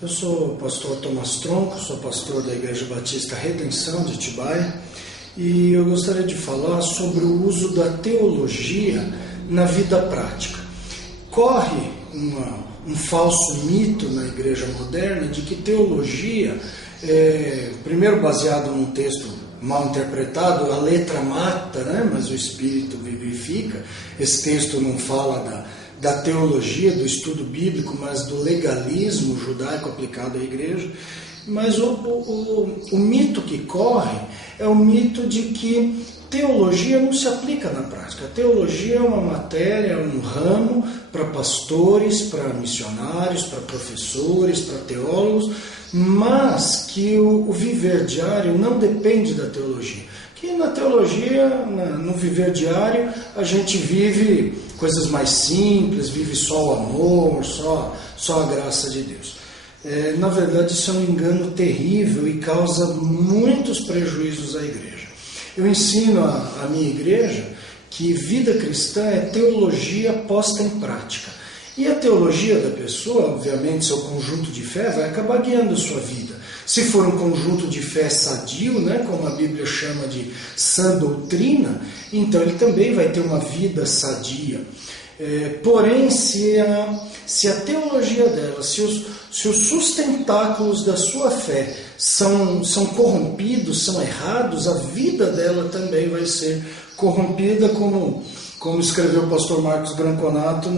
Eu sou o pastor Tomás Tronco, sou pastor da Igreja Batista Redenção de Atibaia e eu gostaria de falar sobre o uso da teologia na vida prática. Corre um falso mito na igreja moderna de que teologia, primeiro baseado num texto mal interpretado, a letra mata, né? Mas o espírito vivifica. Esse texto não fala da teologia, do estudo bíblico, mas do legalismo judaico aplicado à igreja. Mas o mito que corre é o mito de que teologia não se aplica na prática. A teologia é uma matéria, é um ramo para pastores, para missionários, para professores, para teólogos, mas que o viver diário não depende da teologia. Que na teologia, no viver diário, a gente vive coisas mais simples, vive só o amor, só a graça de Deus. Na verdade, isso é um engano terrível e causa muitos prejuízos à igreja. Eu ensino à minha igreja que vida cristã é teologia posta em prática. E a teologia da pessoa, obviamente, seu conjunto de fé, vai acabar guiando a sua vida. Se for um conjunto de fé sadio, né, como a Bíblia chama de sã doutrina, então ele também vai ter uma vida sadia. Porém, se a teologia dela, se os sustentáculos da sua fé são corrompidos, são errados, a vida dela também vai ser corrompida, como escreveu o pastor Marcos Branconato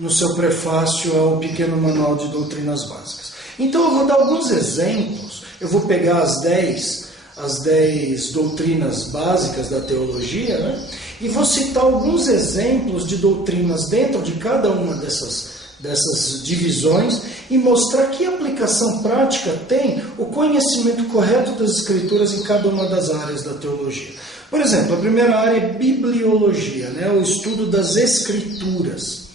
no seu prefácio ao Pequeno Manual de Doutrinas Básicas. Então eu vou dar alguns exemplos, eu vou pegar as 10 doutrinas básicas da teologia, né? E vou citar alguns exemplos de doutrinas dentro de cada uma dessas divisões e mostrar que aplicação prática tem o conhecimento correto das Escrituras em cada uma das áreas da teologia. Por exemplo, a primeira área é bibliologia, né? O estudo das Escrituras.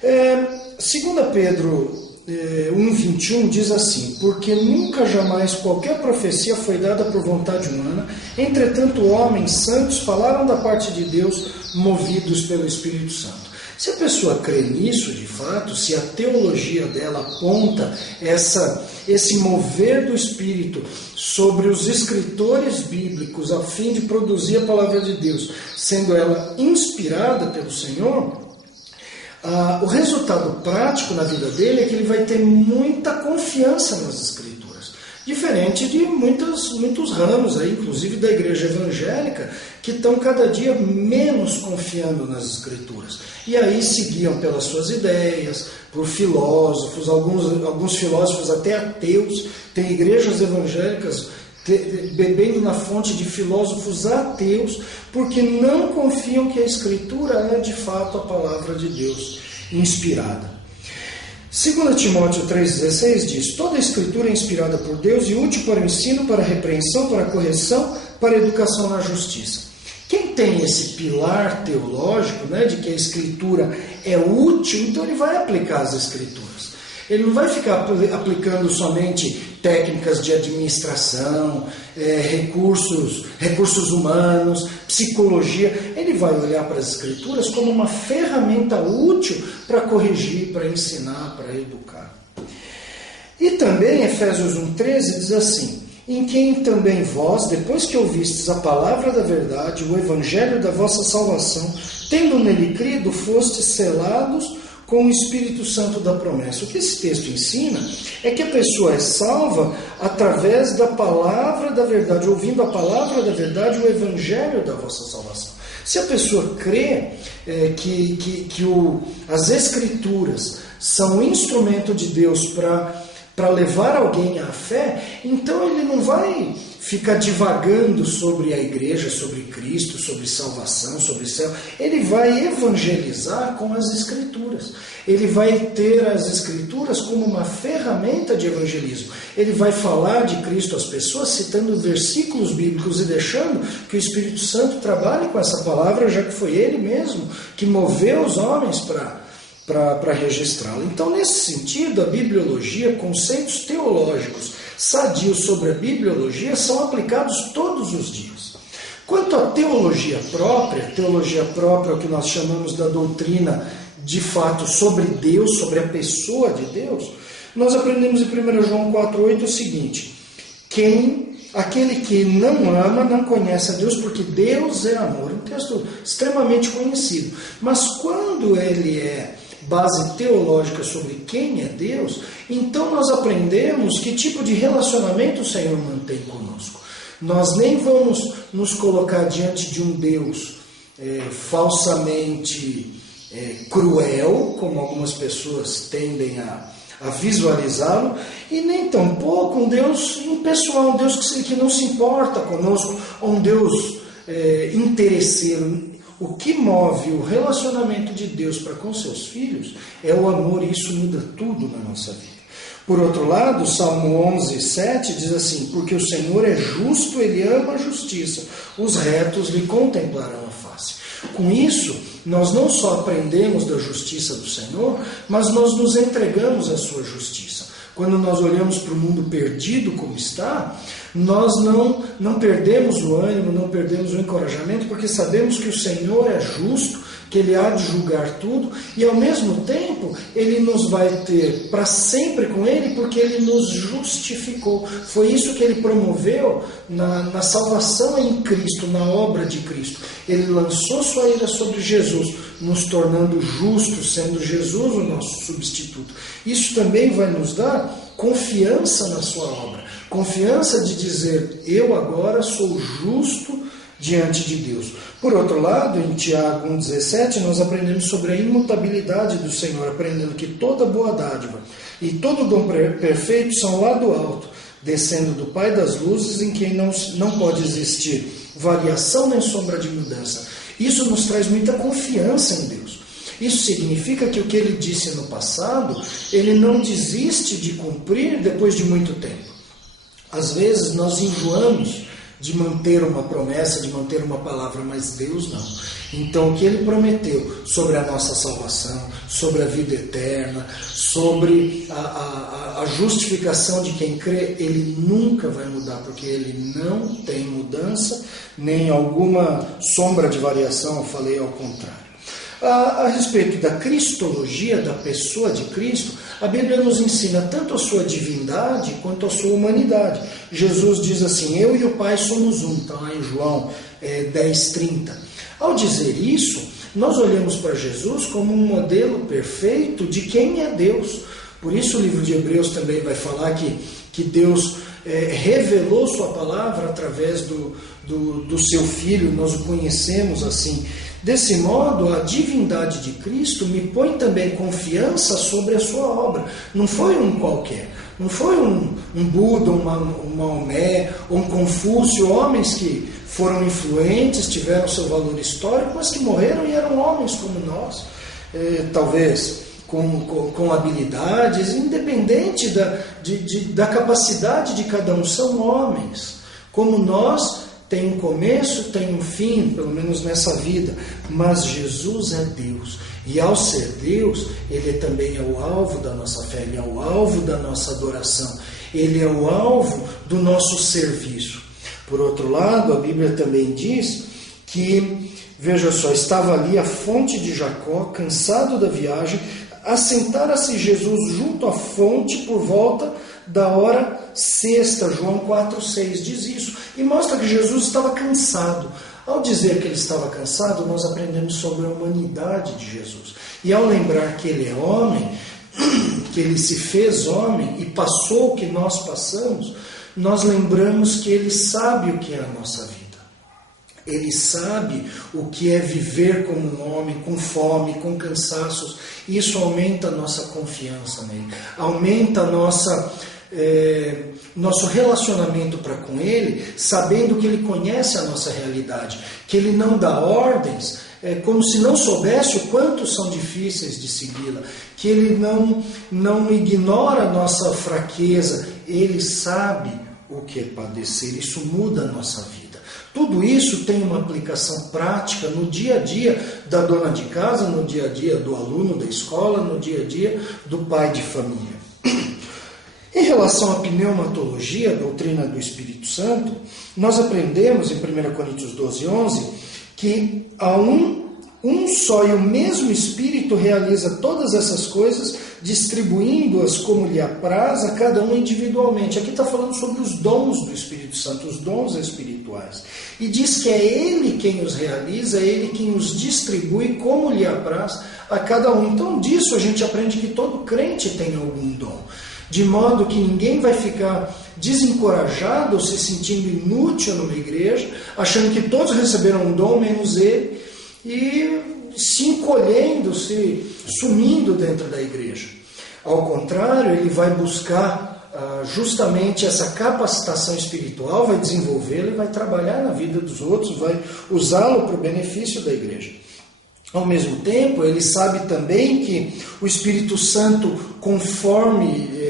2 Pedro 1,21 diz assim: porque nunca jamais qualquer profecia foi dada por vontade humana, entretanto homens santos falaram da parte de Deus, movidos pelo Espírito Santo. Se a pessoa crê nisso de fato, se a teologia dela aponta esse mover do Espírito sobre os escritores bíblicos a fim de produzir a palavra de Deus, sendo ela inspirada pelo Senhor, o resultado prático na vida dele é que ele vai ter muita confiança nas Escrituras. Diferente de muitos ramos, aí, inclusive da igreja evangélica, que estão cada dia menos confiando nas Escrituras. E aí se guiam pelas suas ideias, por filósofos, alguns filósofos até ateus. Tem igrejas evangélicas bebendo na fonte de filósofos ateus, porque não confiam que a Escritura é de fato a palavra de Deus inspirada. 2 Timóteo 3,16 diz: toda a Escritura é inspirada por Deus e útil para o ensino, para a repreensão, para a correção, para a educação na justiça. Quem tem esse pilar teológico, né, de que a Escritura é útil, então ele vai aplicar as Escrituras. Ele não vai ficar aplicando somente técnicas de administração, recursos humanos, psicologia. Ele vai olhar para as Escrituras como uma ferramenta útil para corrigir, para ensinar, para educar. E também Efésios 1,13 diz assim: em quem também vós, depois que ouvistes a palavra da verdade, o evangelho da vossa salvação, tendo nele crido, fostes selados com o Espírito Santo da promessa. O que esse texto ensina é que a pessoa é salva através da palavra da verdade, ouvindo a palavra da verdade, o evangelho da vossa salvação. Se a pessoa crê que as Escrituras são um instrumento de Deus para levar alguém à fé, então ele não vai ficar divagando sobre a igreja, sobre Cristo, sobre salvação, sobre céu. Ele vai evangelizar com as Escrituras. Ele vai ter as Escrituras como uma ferramenta de evangelismo. Ele vai falar de Cristo às pessoas, citando versículos bíblicos e deixando que o Espírito Santo trabalhe com essa palavra, já que foi ele mesmo que moveu os homens para registrá-la. Então, nesse sentido, a bibliologia, conceitos teológicos sadios sobre a bibliologia são aplicados todos os dias. Quanto à teologia própria é o que nós chamamos da doutrina de fato sobre Deus, sobre a pessoa de Deus, Nós aprendemos em 1 João 4,8 o seguinte: aquele que não ama não conhece a Deus, porque Deus é amor. Um texto extremamente conhecido. Mas quando ele é base teológica sobre quem é Deus, então nós aprendemos que tipo de relacionamento o Senhor mantém conosco. Nós nem vamos nos colocar diante de um Deus falsamente cruel, como algumas pessoas tendem a visualizá-lo, e nem tampouco um Deus impessoal, um Deus que não se importa conosco, ou um Deus interesseiro. O que move o relacionamento de Deus para com seus filhos é o amor, e isso muda tudo na nossa vida. Por outro lado, Salmo 11:7 diz assim: porque o Senhor é justo, Ele ama a justiça, os retos lhe contemplarão a face. Com isso, nós não só aprendemos da justiça do Senhor, mas nós nos entregamos à sua justiça. Quando nós olhamos para o mundo perdido como está, nós não perdemos o ânimo, não perdemos o encorajamento, porque sabemos que o Senhor é justo, que Ele há de julgar tudo, e ao mesmo tempo Ele nos vai ter para sempre com Ele, porque Ele nos justificou. Foi isso que Ele promoveu na salvação em Cristo, na obra de Cristo. Ele lançou sua ira sobre Jesus, nos tornando justos, sendo Jesus o nosso substituto. Isso também vai nos dar confiança na sua obra, confiança de dizer: eu agora sou justo diante de Deus. Por outro lado, em Tiago 1,17, nós aprendemos sobre a imutabilidade do Senhor, aprendendo que toda boa dádiva e todo dom perfeito são lá do alto, descendo do Pai das luzes, em quem não pode existir variação nem sombra de mudança. Isso nos traz muita confiança em Deus. Isso significa que o que Ele disse no passado, Ele não desiste de cumprir depois de muito tempo. Às vezes nós enjoamos de manter uma promessa, de manter uma palavra, mas Deus não. Então o que Ele prometeu sobre a nossa salvação, sobre a vida eterna, sobre a justificação de quem crê, Ele nunca vai mudar, porque Ele não tem mudança, nem alguma sombra de variação. Eu falei ao contrário. A respeito da cristologia, da pessoa de Cristo, a Bíblia nos ensina tanto a sua divindade quanto a sua humanidade. Jesus diz assim: eu e o Pai somos um, está lá em João 10:30. Ao dizer isso, nós olhamos para Jesus como um modelo perfeito de quem é Deus. Por isso o livro de Hebreus também vai falar que Deus revelou sua palavra através do seu Filho, nós o conhecemos assim. Desse modo, a divindade de Cristo me põe também confiança sobre a sua obra. Não foi um qualquer, não foi um Buda, um Maomé, ou um Confúcio, homens que foram influentes, tiveram seu valor histórico, mas que morreram e eram homens como nós, talvez com habilidades, independente da capacidade de cada um, são homens, como nós. Tem um começo, tem um fim, pelo menos nessa vida, mas Jesus é Deus. E ao ser Deus, Ele também é o alvo da nossa fé, Ele é o alvo da nossa adoração, Ele é o alvo do nosso serviço. Por outro lado, a Bíblia também diz que, veja só, estava ali a fonte de Jacó, cansado da viagem, assentara-se Jesus junto à fonte por volta da hora sexta. João 4,6 diz isso, e mostra que Jesus estava cansado. Ao dizer que Ele estava cansado, nós aprendemos sobre a humanidade de Jesus. E ao lembrar que Ele é homem, que Ele se fez homem e passou o que nós passamos, nós lembramos que Ele sabe o que é a nossa vida. Ele sabe o que é viver como um homem, com fome, com cansaços. Isso aumenta a nossa confiança nele, aumenta a nosso relacionamento para com Ele, sabendo que Ele conhece a nossa realidade, que Ele não dá ordens como se não soubesse o quanto são difíceis de segui-la, que Ele não ignora a nossa fraqueza, Ele sabe o que é padecer. Isso muda a nossa vida. Tudo isso tem uma aplicação prática no dia a dia da dona de casa, no dia a dia do aluno da escola, no dia a dia do pai de família. Em relação à pneumatologia, a doutrina do Espírito Santo, nós aprendemos em 1 Coríntios 12:11 que há um só e o mesmo Espírito realiza todas essas coisas, distribuindo-as como lhe apraz a cada um individualmente. Aqui está falando sobre os dons do Espírito Santo, os dons espirituais. E diz que é Ele quem os realiza, é Ele quem os distribui como lhe apraz a cada um. Então, disso a gente aprende que todo crente tem algum dom. De modo que ninguém vai ficar desencorajado ou se sentindo inútil numa igreja, achando que todos receberam um dom, menos ele, e se encolhendo, se sumindo dentro da igreja. Ao contrário, ele vai buscar justamente essa capacitação espiritual, vai desenvolvê-la e vai trabalhar na vida dos outros, vai usá-lo para o benefício da igreja. Ao mesmo tempo, ele sabe também que o Espírito Santo, conforme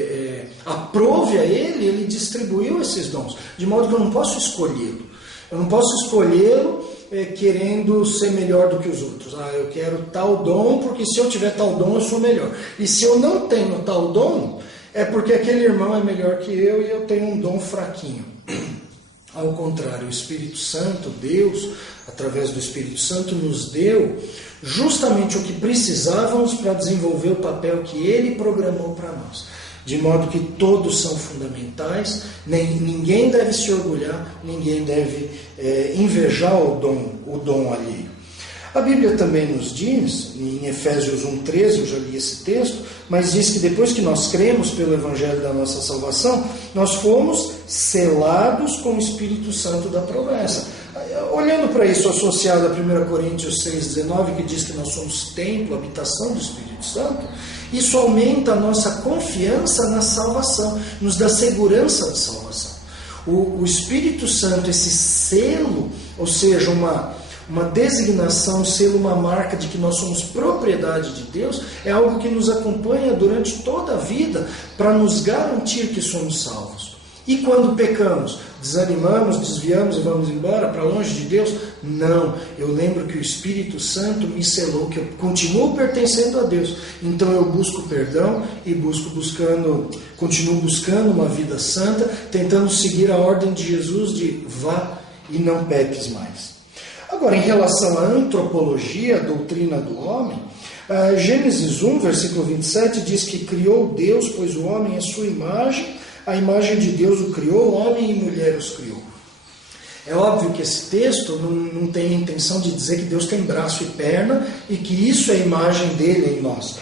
aprove a ele distribuiu esses dons. De modo que eu não posso escolhê-lo. Eu não posso escolhê-lo querendo ser melhor do que os outros. Eu quero tal dom, porque se eu tiver tal dom, eu sou melhor. E se eu não tenho tal dom, é porque aquele irmão é melhor que eu e eu tenho um dom fraquinho. Ao contrário, o Espírito Santo, Deus, através do Espírito Santo, nos deu justamente o que precisávamos para desenvolver o papel que Ele programou para nós. De modo que todos são fundamentais, ninguém deve se orgulhar, ninguém deve invejar o dom alheio. A Bíblia também nos diz, em Efésios 1,13, eu já li esse texto, mas diz que depois que nós cremos pelo Evangelho da nossa salvação, nós fomos selados com o Espírito Santo da promessa. Olhando para isso, associado a 1 Coríntios 6,19, que diz que nós somos templo, habitação do Espírito Santo, isso aumenta a nossa confiança na salvação, nos dá segurança de salvação. O Espírito Santo, esse selo, ou seja, uma designação, um selo, uma marca de que nós somos propriedade de Deus, é algo que nos acompanha durante toda a vida para nos garantir que somos salvos. E quando pecamos, desanimamos, desviamos e vamos embora para longe de Deus? Não, eu lembro que o Espírito Santo me selou, que eu continuo pertencendo a Deus. Então eu busco perdão e continuo buscando uma vida santa, tentando seguir a ordem de Jesus de vá e não peques mais. Agora, em relação à antropologia, a doutrina do homem, Gênesis 1, versículo 27 diz que criou Deus, pois o homem é sua imagem, a imagem de Deus o criou, homem e mulher os criou. É óbvio que esse texto não tem a intenção de dizer que Deus tem braço e perna e que isso é a imagem dele em nós.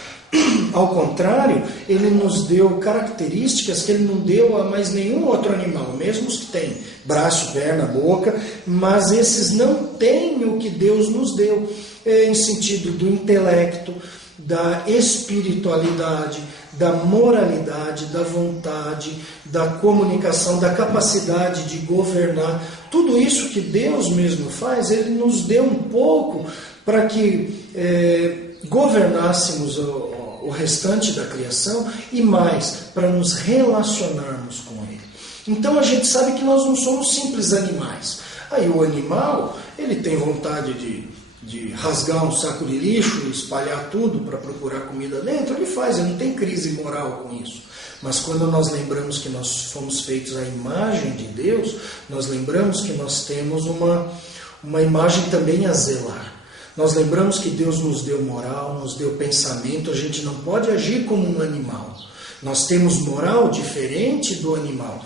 Ao contrário, ele nos deu características que ele não deu a mais nenhum outro animal, mesmo os que têm braço, perna, boca, mas esses não têm o que Deus nos deu, em sentido do intelecto, da espiritualidade, da moralidade, da vontade, da comunicação, da capacidade de governar. Tudo isso que Deus mesmo faz, Ele nos deu um pouco para que governássemos o restante da criação e mais, para nos relacionarmos com Ele. Então a gente sabe que nós não somos simples animais. Aí o animal, ele tem vontade de rasgar um saco de lixo e espalhar tudo para procurar comida dentro, ele faz, ele não tem crise moral com isso. Mas quando nós lembramos que nós fomos feitos à imagem de Deus, nós lembramos que nós temos uma imagem também a zelar. Nós lembramos que Deus nos deu moral, nos deu pensamento, a gente não pode agir como um animal. Nós temos moral diferente do animal.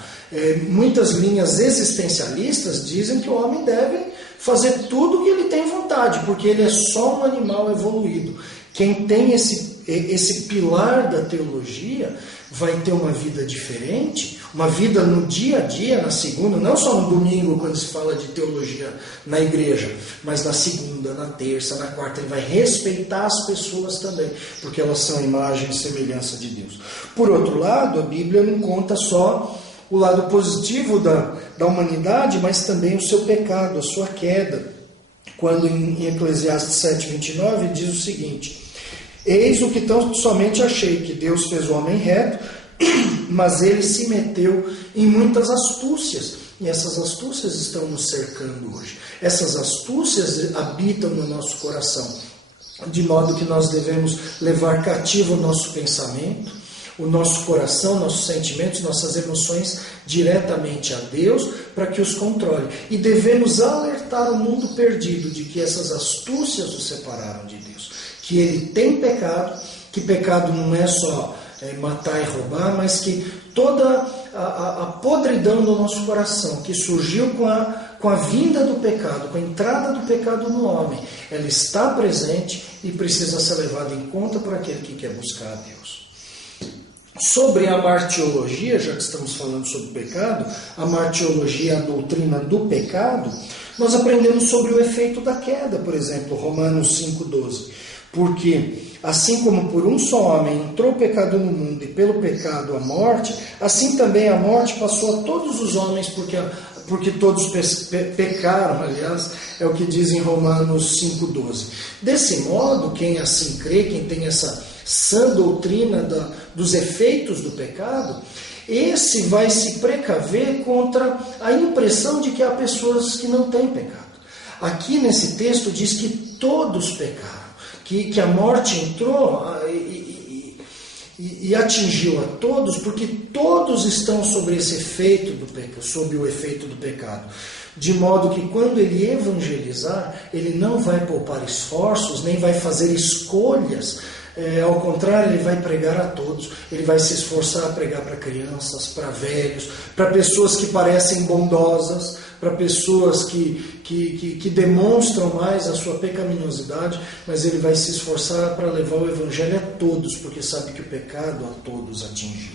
Muitas linhas existencialistas dizem que o homem deve fazer tudo o que ele tem vontade, porque ele é só um animal evoluído. Quem tem esse pilar da teologia vai ter uma vida diferente, uma vida no dia a dia, na segunda, não só no domingo quando se fala de teologia na igreja, mas na segunda, na terça, na quarta. Ele vai respeitar as pessoas também, porque elas são imagem e semelhança de Deus. Por outro lado, a Bíblia não conta só o lado positivo da humanidade, mas também o seu pecado, a sua queda. Quando em Eclesiastes 7:29 diz o seguinte: eis o que tão somente achei, que Deus fez o homem reto, mas ele se meteu em muitas astúcias, e essas astúcias estão nos cercando hoje. Essas astúcias habitam no nosso coração, de modo que nós devemos levar cativo o nosso pensamento, o nosso coração, nossos sentimentos, nossas emoções diretamente a Deus, para que os controle. E devemos alertar o mundo perdido de que essas astúcias o separaram de Deus, que ele tem pecado, que pecado não é só matar e roubar, mas que toda a podridão do nosso coração, que surgiu com a vinda do pecado, com a entrada do pecado no homem, ela está presente e precisa ser levada em conta por aquele que quer buscar a Deus. Sobre a martiologia, já que estamos falando sobre pecado, a martiologia é a doutrina do pecado, nós aprendemos sobre o efeito da queda, por exemplo, Romanos 5,12. Porque, assim como por um só homem entrou o pecado no mundo e pelo pecado a morte, assim também a morte passou a todos os homens, porque todos pecaram, aliás, é o que diz em Romanos 5,12. Desse modo, quem assim crê, quem tem essa sã doutrina dos efeitos do pecado, esse vai se precaver contra a impressão de que há pessoas que não têm pecado. Aqui nesse texto diz que todos pecaram, que a morte entrou e atingiu a todos, porque todos estão sobre esse efeito do pecado, sob o efeito do pecado. De modo que quando ele evangelizar, ele não vai poupar esforços, nem vai fazer escolhas. Ao contrário, ele vai pregar a todos. Ele vai se esforçar a pregar para crianças, para velhos, para pessoas que parecem bondosas, para pessoas que demonstram mais a sua pecaminosidade, mas ele vai se esforçar para levar o evangelho a todos, porque sabe que o pecado a todos atingiu.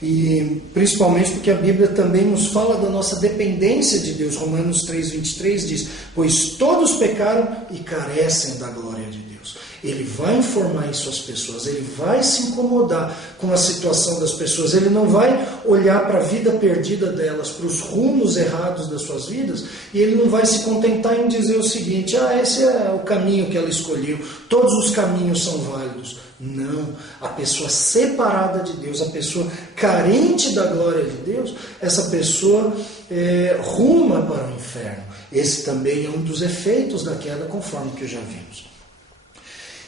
E principalmente porque a Bíblia também nos fala da nossa dependência de Deus. Romanos 3,23 diz: pois todos pecaram e carecem da glória de Deus. Ele vai informar isso às pessoas, ele vai se incomodar com a situação das pessoas, ele não vai olhar para a vida perdida delas, para os rumos errados das suas vidas, e ele não vai se contentar em dizer o seguinte: esse é o caminho que ela escolheu, todos os caminhos são válidos. Não, a pessoa separada de Deus, a pessoa carente da glória de Deus, essa pessoa ruma para o inferno. Esse também é um dos efeitos da queda, conforme que já vimos.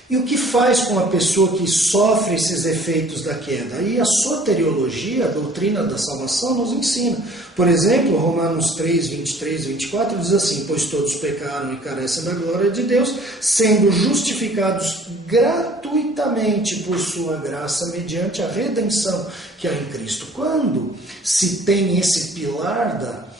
E o que faz com a pessoa que sofre esses efeitos da queda? Aí a soteriologia, a doutrina da salvação, nos ensina. Por exemplo, Romanos 3, 23 e 24 diz assim: pois todos pecaram e carecem da glória de Deus, sendo justificados gratuitamente por sua graça, mediante a redenção que há em Cristo. Quando se tem esse pilar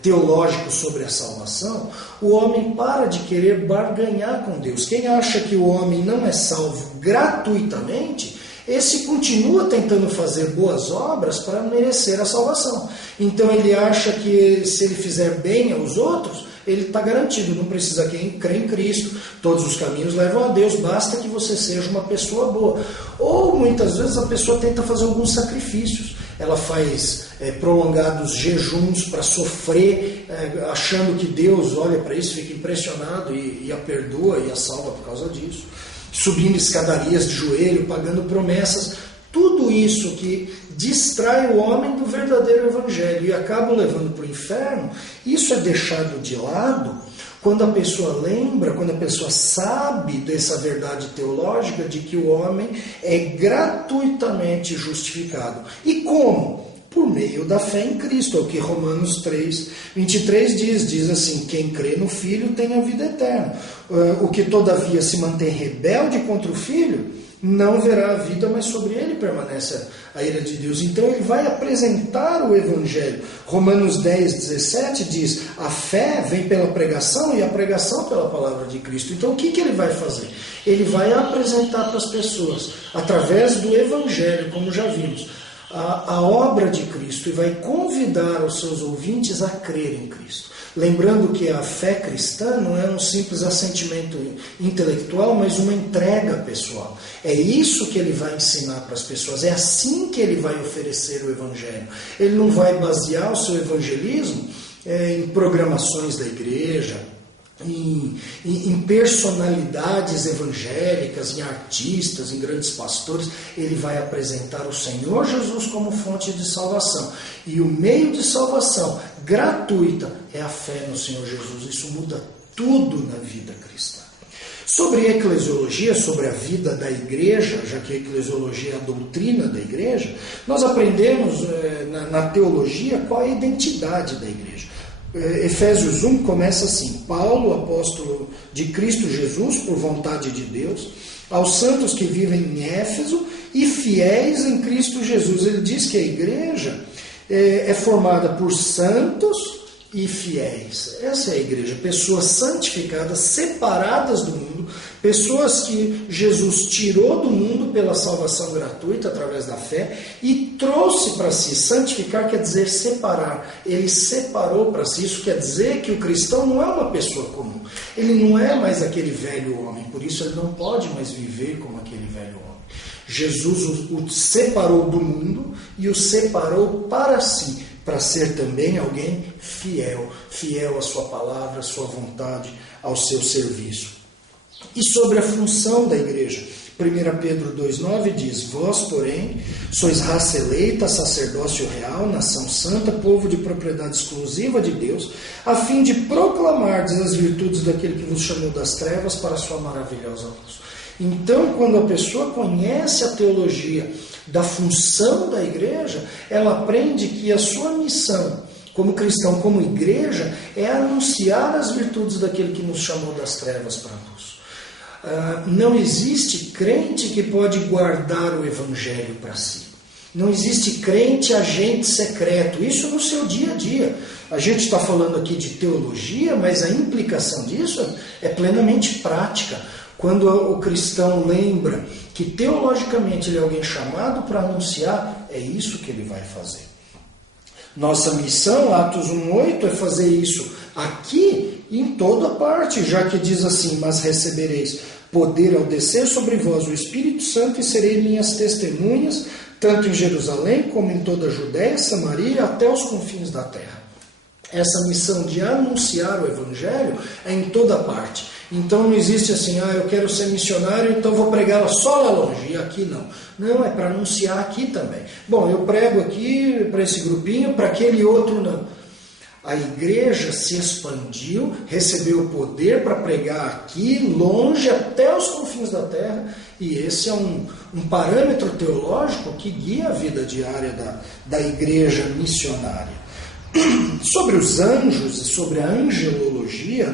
teológico sobre a salvação, o homem para de querer barganhar com Deus. Quem acha que o homem não é salvo gratuitamente, esse continua tentando fazer boas obras para merecer a salvação. Então ele acha que se ele fizer bem aos outros, ele está garantido, não precisa crer em Cristo, todos os caminhos levam a Deus, basta que você seja uma pessoa boa. Ou muitas vezes a pessoa tenta fazer alguns sacrifícios, ela faz prolongados jejuns para sofrer, achando que Deus olha para isso, fica impressionado e a perdoa e a salva por causa disso, subindo escadarias de joelho, pagando promessas, tudo isso que distrai o homem do verdadeiro evangelho e acaba levando para o inferno. Isso é deixado de lado quando a pessoa lembra, quando a pessoa sabe dessa verdade teológica de que o homem é gratuitamente justificado. E como? Por meio da fé em Cristo, é o que Romanos 3, 23 diz assim: quem crê no Filho tem a vida eterna. O que todavia se mantém rebelde contra o Filho, não verá a vida, mas sobre ele permanece a ira de Deus. Então ele vai apresentar o Evangelho. Romanos 10, 17 diz: a fé vem pela pregação e a pregação pela palavra de Cristo. Então o que ele vai fazer? Ele vai apresentar para as pessoas, através do Evangelho, como já vimos, a obra de Cristo, e vai convidar os seus ouvintes a crer em Cristo. Lembrando que a fé cristã não é um simples assentimento intelectual, mas uma entrega pessoal. É isso que ele vai ensinar para as pessoas, é assim que ele vai oferecer o Evangelho. Ele não vai basear o seu evangelismo em programações da igreja, em personalidades evangélicas, em artistas, em grandes pastores. Ele vai apresentar o Senhor Jesus como fonte de salvação. E o meio de salvação gratuita é a fé no Senhor Jesus. Isso muda tudo na vida cristã. Sobre eclesiologia, sobre a vida da igreja, já que a eclesiologia é a doutrina da igreja, nós aprendemos na teologia qual é a identidade da igreja. Efésios 1 começa assim: Paulo, apóstolo de Cristo Jesus, por vontade de Deus, aos santos que vivem em Éfeso e fiéis em Cristo Jesus. Ele diz que a igreja é formada por santos e fiéis. Essa é a igreja, pessoas santificadas, separadas do mundo, pessoas que Jesus tirou do mundo pela salvação gratuita através da fé e trouxe para si. Santificar quer dizer separar. Ele separou para si. Isso quer dizer que o cristão não é uma pessoa comum. Ele não é mais aquele velho homem, por isso ele não pode mais viver como aquele velho homem. Jesus o separou do mundo e o separou para si, para ser também alguém fiel, fiel à sua palavra, à sua vontade, ao seu serviço. E sobre a função da igreja, 1 Pedro 2,9 diz: vós, porém, sois raça eleita, sacerdócio real, nação santa, povo de propriedade exclusiva de Deus, a fim de proclamardes as virtudes daquele que vos chamou das trevas para a sua maravilhosa luz. Então, quando a pessoa conhece a teologia da função da igreja, ela aprende que a sua missão como cristão, como igreja, é anunciar as virtudes daquele que nos chamou das trevas para a luz. Não existe crente que pode guardar o evangelho para si. Não existe crente agente secreto. Isso no seu dia a dia. A gente está falando aqui de teologia, mas a implicação disso é plenamente prática. Quando o cristão lembra que teologicamente ele é alguém chamado para anunciar, é isso que ele vai fazer. Nossa missão, Atos 1,8, é fazer isso aqui e em toda parte, já que diz assim: mas recebereis poder ao descer sobre vós o Espírito Santo e serei minhas testemunhas, tanto em Jerusalém como em toda a Judéia, Samaria, até os confins da terra. Essa missão de anunciar o Evangelho é em toda parte. Então não existe assim: eu quero ser missionário, então vou pregar só lá longe, e aqui não. Não, é para anunciar aqui também. Bom, eu prego aqui para esse grupinho, para aquele outro não. A igreja se expandiu, recebeu o poder para pregar aqui, longe, até os confins da terra, e esse é um parâmetro teológico que guia a vida diária da igreja missionária. Sobre os anjos e sobre a angelologia,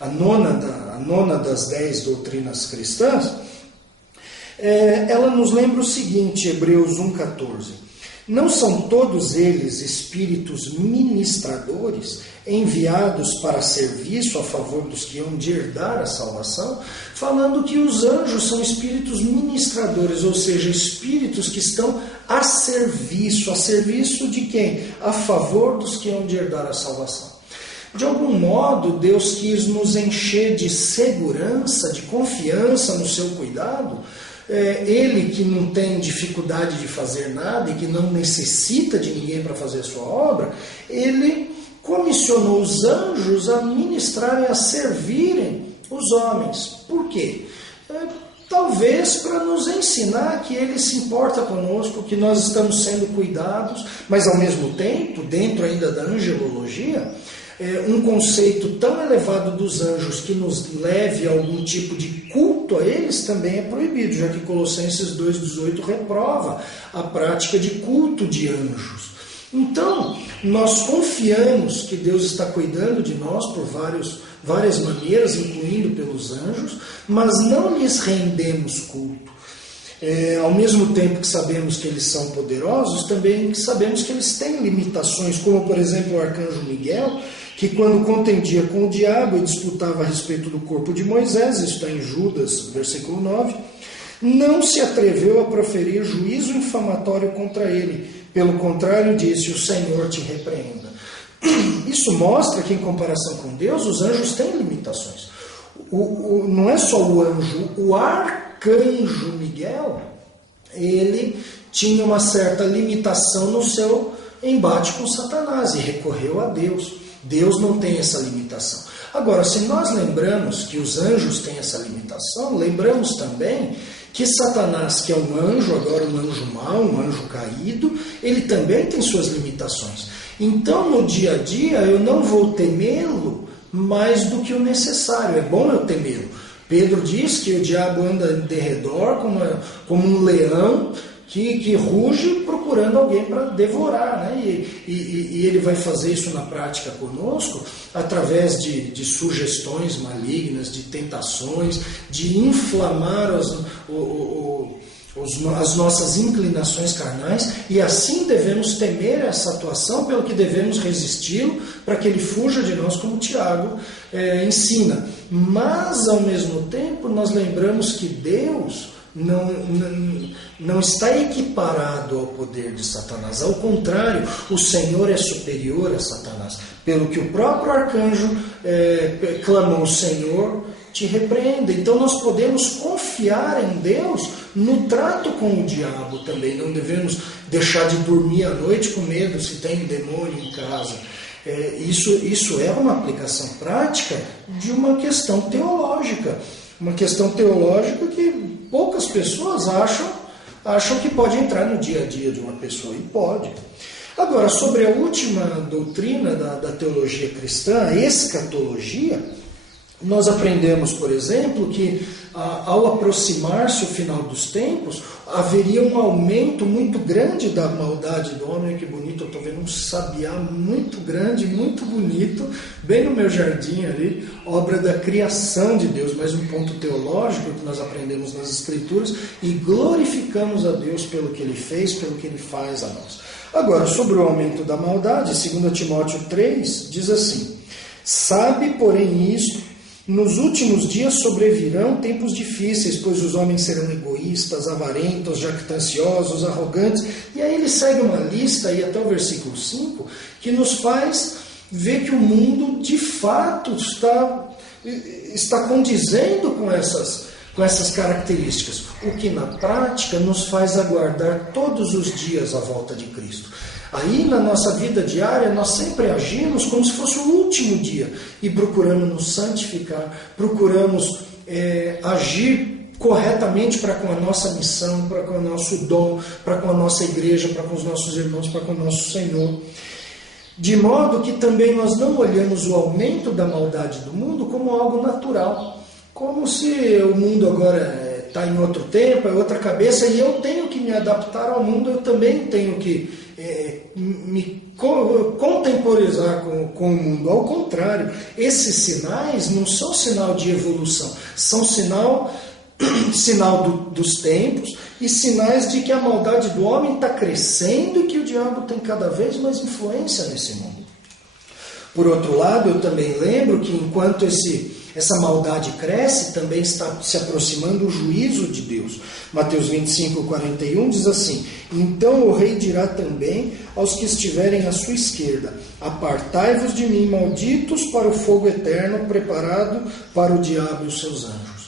a nona das 10 doutrinas cristãs, ela nos lembra o seguinte, Hebreus 1,14. Não são todos eles espíritos ministradores, enviados para serviço a favor dos que hão de herdar a salvação? Falando que os anjos são espíritos ministradores, ou seja, espíritos que estão a serviço de quem? A favor dos que hão de herdar a salvação. De algum modo, Deus quis nos encher de segurança, de confiança no seu cuidado. Ele que não tem dificuldade de fazer nada e que não necessita de ninguém para fazer a sua obra, ele comissionou os anjos a ministrarem, a servirem os homens. Por quê? Talvez para nos ensinar que ele se importa conosco, que nós estamos sendo cuidados, mas ao mesmo tempo, dentro ainda da angelologia, um conceito tão elevado dos anjos que nos leve a algum tipo de culto a eles também é proibido, já que Colossenses 2,18 reprova a prática de culto de anjos. Então, nós confiamos que Deus está cuidando de nós por várias maneiras, incluindo pelos anjos, mas não lhes rendemos culto. Ao mesmo tempo que sabemos que eles são poderosos, também sabemos que eles têm limitações, como por exemplo o arcanjo Miguel, que quando contendia com o diabo e disputava a respeito do corpo de Moisés, isso está em Judas, versículo 9, não se atreveu a proferir juízo infamatório contra ele. Pelo contrário, disse: o Senhor te repreenda. Isso mostra que, em comparação com Deus, os anjos têm limitações. Não é só o anjo, o arcanjo Miguel, ele tinha uma certa limitação no seu embate com Satanás e recorreu a Deus. Deus não tem essa limitação. Agora, se nós lembramos que os anjos têm essa limitação, lembramos também que Satanás, que é um anjo, agora um anjo mau, um anjo caído, ele também tem suas limitações. Então, no dia a dia, eu não vou temê-lo mais do que o necessário. É bom eu temê-lo. Pedro diz que o diabo anda de redor como um leão que ruge procurando alguém para devorar, né? E ele vai fazer isso na prática conosco através de sugestões malignas, de tentações, de inflamar as nossas inclinações carnais, e assim devemos temer essa atuação, pelo que devemos resisti-lo, para que ele fuja de nós, como Tiago ensina. Mas, ao mesmo tempo, nós lembramos que Deus não está equiparado ao poder de Satanás. Ao contrário, o Senhor é superior a Satanás. Pelo que o próprio arcanjo clamou: Senhor, te repreenda. Então nós podemos confiar em Deus no trato com o diabo também. Não devemos deixar de dormir à noite com medo se tem um demônio em casa. Isso é uma aplicação prática de uma questão teológica. Uma questão teológica que poucas pessoas acham que pode entrar no dia a dia de uma pessoa, e pode. Agora, sobre a última doutrina da teologia cristã, a escatologia, nós aprendemos, por exemplo, que ao aproximar-se o final dos tempos, haveria um aumento muito grande da maldade do homem. Que bonito, eu estou vendo um sabiá muito grande, muito bonito, bem no meu jardim ali, obra da criação de Deus, mais um ponto teológico que nós aprendemos nas Escrituras, e glorificamos a Deus pelo que Ele fez, pelo que Ele faz a nós. Agora, sobre o aumento da maldade, 2 Timóteo 3 diz assim: sabe, porém, isto, nos últimos dias sobrevirão tempos difíceis, pois os homens serão egoístas, avarentos, jactanciosos, arrogantes. E aí ele segue uma lista, aí até o versículo 5, que nos faz ver que o mundo de fato está condizendo com essas características, o que na prática nos faz aguardar todos os dias a volta de Cristo. Aí na nossa vida diária nós sempre agimos como se fosse o último dia, e procuramos nos santificar, procuramos agir corretamente para com a nossa missão, para com o nosso dom, para com a nossa igreja, para com os nossos irmãos, para com o nosso Senhor. De modo que também nós não olhamos o aumento da maldade do mundo como algo natural, como se o mundo agora está em outro tempo, é outra cabeça, e eu tenho que me adaptar ao mundo, eu também tenho que me contemporizar com o mundo. Ao contrário, esses sinais não são sinal de evolução, são sinal dos tempos, e sinais de que a maldade do homem está crescendo e que o diabo tem cada vez mais influência nesse mundo. Por outro lado, eu também lembro que enquanto essa maldade cresce, também está se aproximando o juízo de Deus. Mateus 25, 41 diz assim: então o rei dirá também aos que estiverem à sua esquerda: apartai-vos de mim, malditos, para o fogo eterno preparado para o diabo e os seus anjos.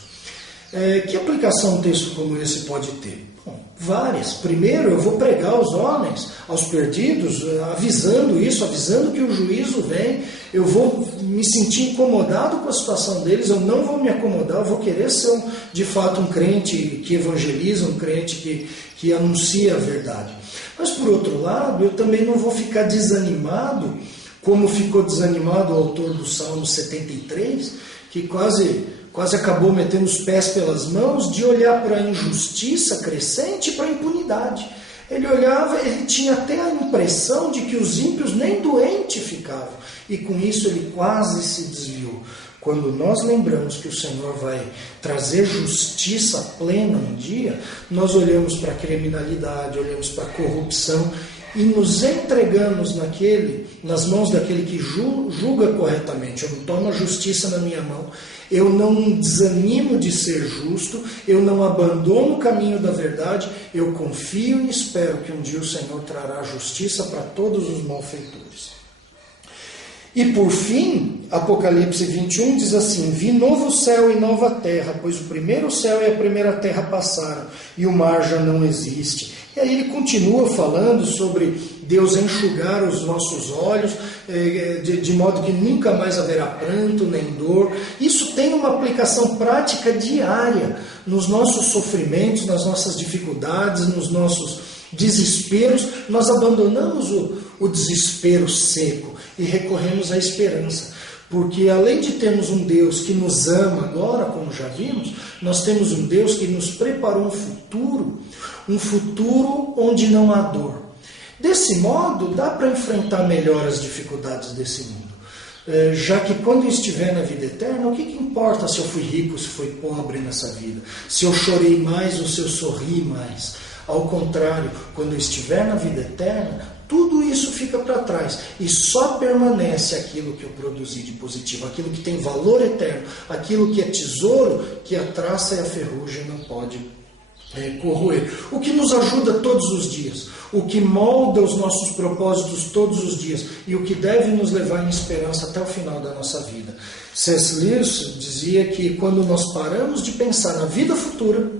Que aplicação um texto como esse pode ter? Bom, várias. Primeiro, eu vou pregar aos homens, aos perdidos, avisando que o juízo vem. Eu vou me sentir incomodado com a situação deles, eu não vou me acomodar, eu vou querer ser de fato um crente que evangeliza, um crente que anuncia a verdade. Mas por outro lado, eu também não vou ficar desanimado, como ficou desanimado o autor do Salmo 73, que quase acabou metendo os pés pelas mãos, de olhar para a injustiça crescente e para a impunidade. Ele olhava, ele tinha até a impressão de que os ímpios nem doentes ficavam, e com isso ele quase se desviou. Quando nós lembramos que o Senhor vai trazer justiça plena um dia, nós olhamos para a criminalidade, olhamos para a corrupção e nos entregamos nas mãos daquele que julga corretamente. Eu não tomo a justiça na minha mão, eu não desanimo de ser justo, eu não abandono o caminho da verdade, eu confio e espero que um dia o Senhor trará justiça para todos os malfeitores. E por fim, Apocalipse 21 diz assim: vi novo céu e nova terra, pois o primeiro céu e a primeira terra passaram, e o mar já não existe. E aí ele continua falando sobre Deus enxugar os nossos olhos, de modo que nunca mais haverá pranto nem dor. Isso tem uma aplicação prática diária nos nossos sofrimentos, nas nossas dificuldades, nos nossos desesperos. Nós abandonamos o desespero seco e recorremos à esperança. Porque além de termos um Deus que nos ama agora, como já vimos, nós temos um Deus que nos preparou um futuro onde não há dor. Desse modo, dá para enfrentar melhor as dificuldades desse mundo. Já que quando eu estiver na vida eterna, o que importa se eu fui rico, se fui pobre nessa vida? Se eu chorei mais ou se eu sorri mais? Ao contrário, quando eu estiver na vida eterna, tudo isso fica para trás e só permanece aquilo que eu produzi de positivo, aquilo que tem valor eterno, aquilo que é tesouro, que a traça e a ferrugem não pode corroer. O que nos ajuda todos os dias, o que molda os nossos propósitos todos os dias e o que deve nos levar em esperança até o final da nossa vida. C.S. Lewis dizia que quando nós paramos de pensar na vida futura,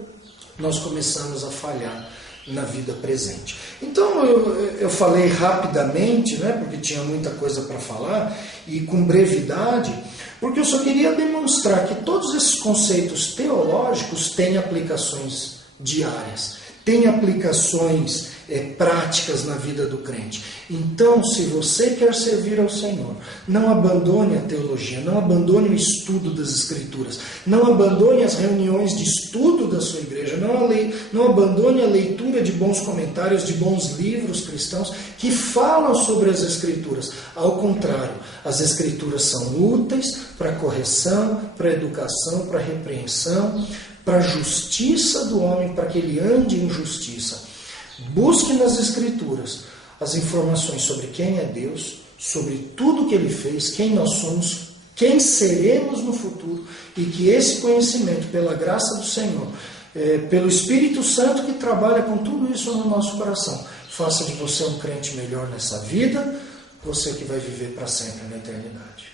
nós começamos a falhar na vida presente. Então eu falei rapidamente, porque tinha muita coisa para falar, e com brevidade, porque eu só queria demonstrar que todos esses conceitos teológicos têm aplicações diárias, têm aplicações práticas na vida do crente. Então, se você quer servir ao Senhor, não abandone a teologia, não abandone o estudo das Escrituras, não abandone as reuniões de estudo da sua igreja, não abandone a leitura de bons comentários, de bons livros cristãos que falam sobre as Escrituras. Ao contrário, as Escrituras são úteis para correção, para educação, para repreensão, para a justiça do homem, para que ele ande em justiça. Busque nas Escrituras as informações sobre quem é Deus, sobre tudo que Ele fez, quem nós somos, quem seremos no futuro, e que esse conhecimento, pela graça do Senhor, pelo Espírito Santo que trabalha com tudo isso no nosso coração, faça de você um crente melhor nessa vida, você que vai viver para sempre na eternidade.